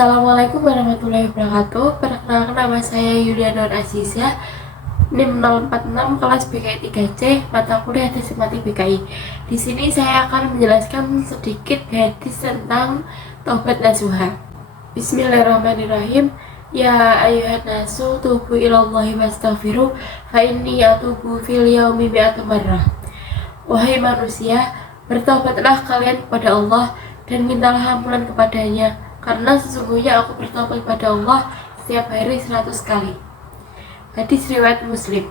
Assalamualaikum warahmatullahi wabarakatuh. Perkenalkan, nama saya Yulia Nur Aziza, NIM 046, kelas BKI 3C, mata kuliah Sistematik BKI. Di sini saya akan menjelaskan sedikit hadis tentang taubat nasuha. Bismillahirrahmanirrahim. Ya ayuhan nasu tubu ilallahi wastaghfiru fa inni atubu fil yaumi mi'atu marrah. Wahai manusia, bertaubatlah kalian kepada Allah dan mintalah ampunan kepadanya, karena sesungguhnya aku bertobat kepada Allah setiap hari 100 kali. Hadis riwayat Muslim.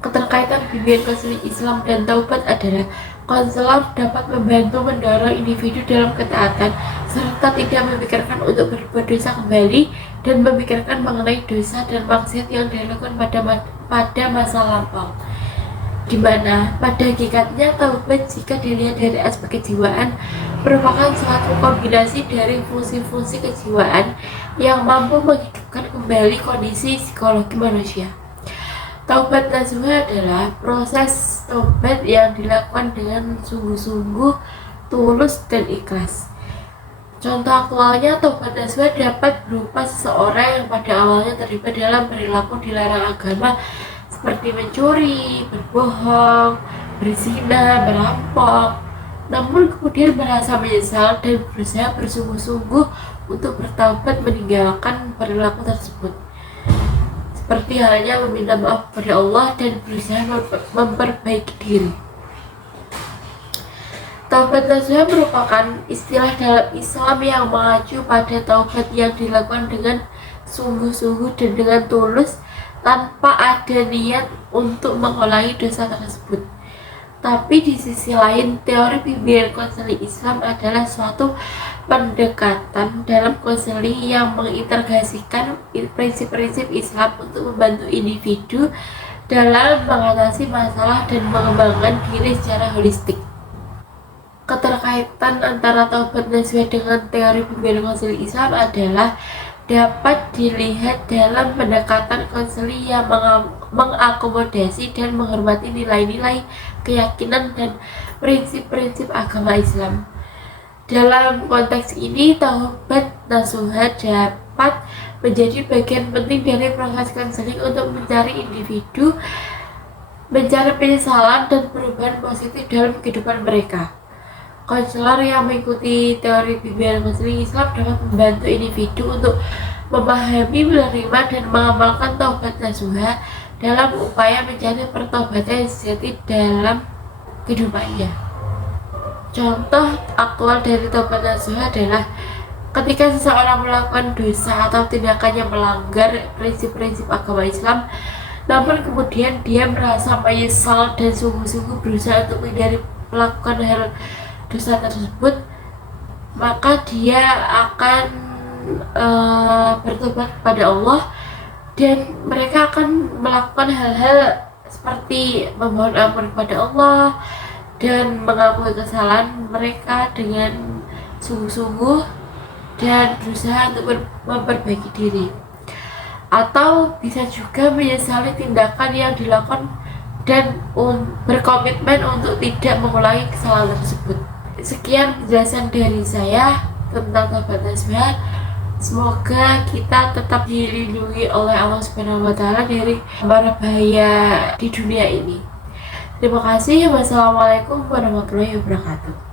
Keterkaitan bimbingan konseling Islam dan taubat adalah konselor dapat membantu mendorong individu dalam ketaatan serta tidak memikirkan untuk berbuat dosa kembali dan memikirkan mengenai dosa dan maksiat yang dilakukan pada masa lampau, di mana pada hakikatnya taubat jika dilihat dari aspek kejiwaan merupakan suatu kombinasi dari fungsi-fungsi kejiwaan yang mampu menghidupkan kembali kondisi psikologi manusia. Taubat nasuha adalah proses taubat yang dilakukan dengan sungguh-sungguh, tulus, dan ikhlas. Contoh aktualnya, taubat nasuha dapat berupa seseorang yang pada awalnya terlibat dalam perilaku dilarang agama seperti mencuri, berbohong, berzina, merampok, namun kemudian merasa menyesal dan berusaha bersungguh-sungguh untuk bertaubat meninggalkan perilaku tersebut, seperti halnya meminta maaf kepada Allah dan berusaha memperbaiki diri. Taubat nasuha merupakan istilah dalam Islam yang mengacu pada taubat yang dilakukan dengan sungguh-sungguh dan dengan tulus tanpa ada niat untuk mengulangi dosa tersebut. Tapi di sisi lain, teori bimbingan konseling Islam adalah suatu pendekatan dalam konseling yang mengintegrasikan prinsip-prinsip Islam untuk membantu individu dalam mengatasi masalah dan mengembangkan diri secara holistik. Keterkaitan antara taubat nasuha dengan teori bimbingan konseling Islam adalah dapat dilihat dalam pendekatan konseling yang mengakomodasi dan menghormati nilai-nilai, keyakinan, dan prinsip-prinsip agama Islam. Dalam konteks ini, taubat nasuha dapat menjadi bagian penting dari proses konseling untuk mencari individu, mencari penyesalan dan perubahan positif dalam kehidupan mereka. Konselor yang mengikuti teori bimbingan konseling Islam dapat membantu individu untuk memahami, menerima, dan mengamalkan taubat nasuha dalam upaya mencari pertobatan yang sejati dalam kehidupannya. Contoh aktual dari taubat nasuha adalah ketika seseorang melakukan dosa atau tindakan yang melanggar prinsip-prinsip agama Islam, namun kemudian dia merasa menyesal dan sungguh-sungguh berusaha untuk menghindari melakukan hal dosa tersebut, maka dia akan bertobat kepada Allah dan mereka akan melakukan hal-hal seperti memohon ampun kepada Allah dan mengakui kesalahan mereka dengan sungguh-sungguh dan berusaha untuk memperbaiki diri, atau bisa juga menyesali tindakan yang dilakukan dan berkomitmen untuk tidak mengulangi kesalahan tersebut. Sekian penjelasan dari saya tentang taubat nasuha. Semoga kita tetap dilindungi oleh Allah Subhanahu wa Ta'ala dari mara bahaya di dunia ini. Terima kasih. Wassalamualaikum warahmatullahi wabarakatuh.